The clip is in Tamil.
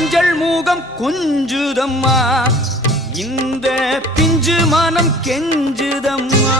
மஞ்சள் மூகம் கொஞ்சுதம்மா. இந்த பிஞ்சு மனம் கெஞ்சுதம்மா.